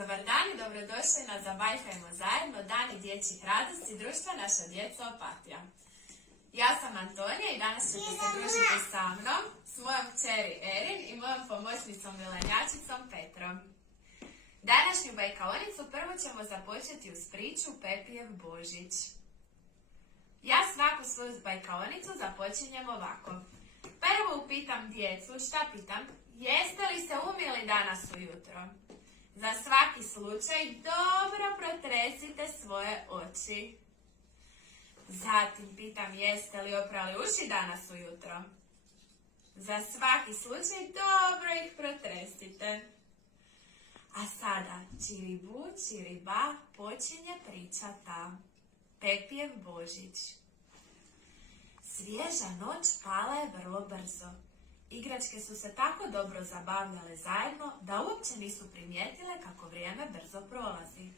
Dobar dan i dobrodošli na Zabajkajmo zajedno, dani dječjih radosti, društva Naša djeca Opatija. Ja sam Antonija i danas ćete se družiti sa mnom, s mojom kćeri Erin i mojom pomoćnicom Milenjačicom Petrom. Današnju bajkaonicu prvo ćemo započeti uz priču Pepijev Božić. Ja svaku svoju bajkaonicu započinjem ovako. Prvo upitam djecu, šta pitam? Jeste li se umili danas ujutro? Za svaki slučaj dobro protresite svoje oči. Zatim pitam, jeste li oprali uši danas ujutro? Za svaki slučaj dobro ih protresite. A sada, čiribu, čiriba, počinje priča ta. Pepijev Božić. Svježa noć pala je vrlo brzo. Igračke su se tako dobro zabavljale zajedno da uopće nisu primijetile kako vrijeme brzo prolazi.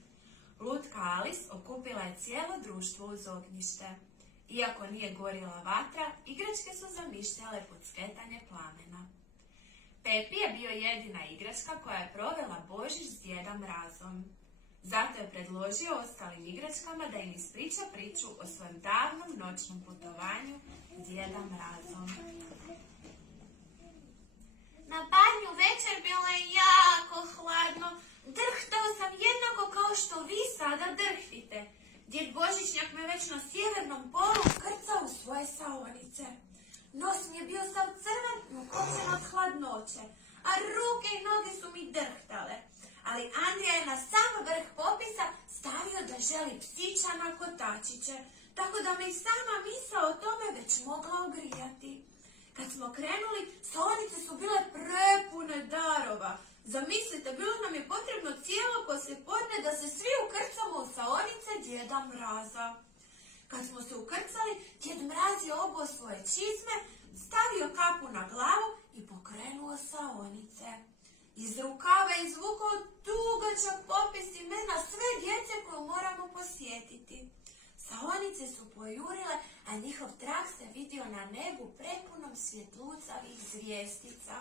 Lutka Alice okupila je cijelo društvo uz ognjište. Iako nije gorila vatra, igračke su zamišljale pod skretanje plamena. Pepi je bio jedina igračka koja je provela Božić s Djedom Mrazom. Zato je predložio ostalim igračkama da im ispriča priču o svojem davnom noćnom putovanju s Djedom Mrazom. Na Badnju večer bilo je jako hladno. Drhtao sam jednako kao što vi sada drhtite. Djed Božićnjak me već na sjevernom polu krcao u svoje saonice. Nos mi je bio sav crven i ukočen od hladnoće, a ruke i noge su mi drhtale. Ali Andrija je na sam vrh popisa stavio da želi psića na kotačiće, tako da me i sama misao o tome već mogla ogrijati. Kad smo krenuli, saonice su bile prepune darova. Zamislite, bilo nam je potrebno cijelo poslijepodne da se svi ukrcamo u saonice Djeda Mraza. Kad smo se ukrcali, Djed Mraz je obuo svoje čizme, stavio kapu na glavu i pokrenuo saonice. Iz rukava je izvukao dugačak popis imena sve djece koju moramo posjetiti. Saonice su pojurile, a njihov trag se vidio na nebu prepunom svjetlucavih zvijezdica.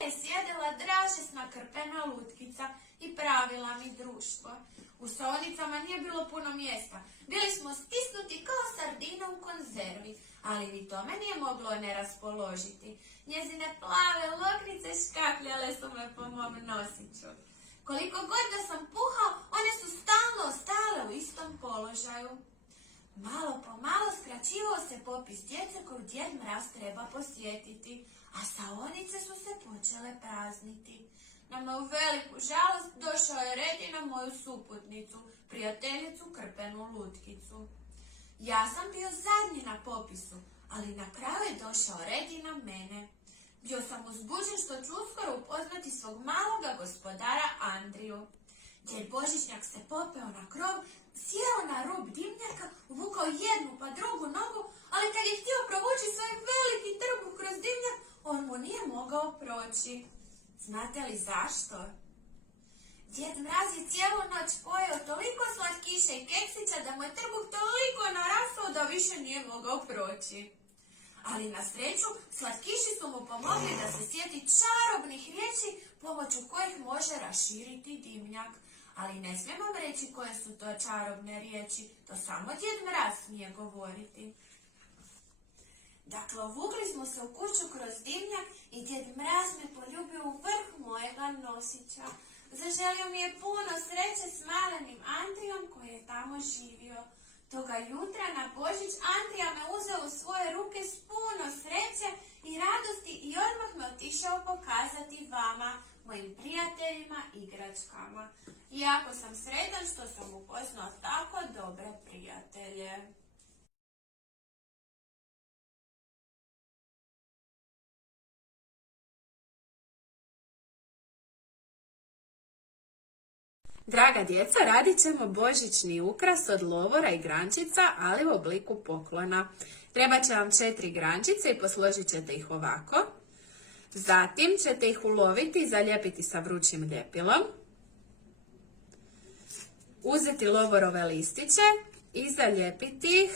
Je sjedila dražesna krpena lutkica i pravila mi društvo. U saonicama nije bilo puno mjesta. Bili smo stisnuti kao sardina u konzervi, ali ni tome nije moglo ne raspoložiti. Njezine plave loknice škapljale su me po mom nosiću. Koliko god da sam puhao, one su stalno ostale u istom položaju. Malo po malo skraćivao se popis djece koju Djed Mraz treba posjetiti, a saonice su se počele prazniti. Na moju veliku žalost došao je red i na moju suputnicu, prijateljicu Krpenu lutkicu. Ja sam bio zadnji na popisu, ali na kraju je došao red i na mene. Bio sam uzbuđen što ću uskoro upoznati svog maloga gospodara Andriju. Djed Božićnjak se popeo na krov, sjeo na rub dimnjaka, uvukao jednu pa drugu nogu, ali kad je htio provući svoj veliki trbuh kroz dimnjak, on mu nije mogao proći. Znate li zašto? Djed Mraz je cijelu noć pojeo toliko slatkiša i keksića da mu je trbuh toliko narasao da više nije mogao proći. Ali na sreću, slatkiši su mu pomogli da se sjeti čarobnih riječi pomoću kojih može raširiti dimnjak. Ali ne smijem vam reći koje su to čarobne riječi, to samo Djed Mraz smije govoriti. Dakle, uvukli smo se u kuću kroz dimnjak i Djed Mraz me poljubio u vrh mojega nosića. Zaželio mi je puno sreće s malenim Andrijom koji je tamo živio. Toga jutra na Božić Andrija me uzeo u svoje ruke s puno sreće i radosti i odmah me otišao pokazati vama, mojim prijateljima, igračkama. Jako sam sretan što sam upoznao tako dobre prijatelje. Draga djeca, radit ćemo božićni ukras od lovora i grančica, ali u obliku poklona. Treba će vam 4 grančice i posložit ćete ih ovako. Zatim ćete ih uloviti i zalijepiti sa vrućim ljepilom. Uzeti lovorove listiće i zalijepiti ih,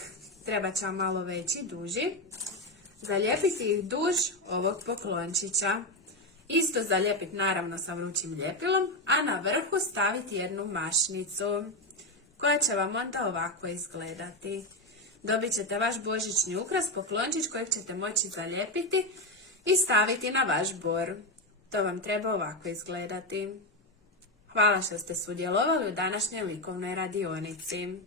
treba će vam malo veći, duži. Zalijepiti ih duž ovog poklončića. Isto zalijepiti naravno sa vrućim ljepilom, a na vrhu staviti jednu mašnicu koja će vam onda ovako izgledati. Dobit ćete vaš božićni ukras, poklončić kojeg ćete moći zalijepiti i staviti na vaš bor. To vam treba ovako izgledati. Hvala što ste sudjelovali u današnjoj likovnoj radionici.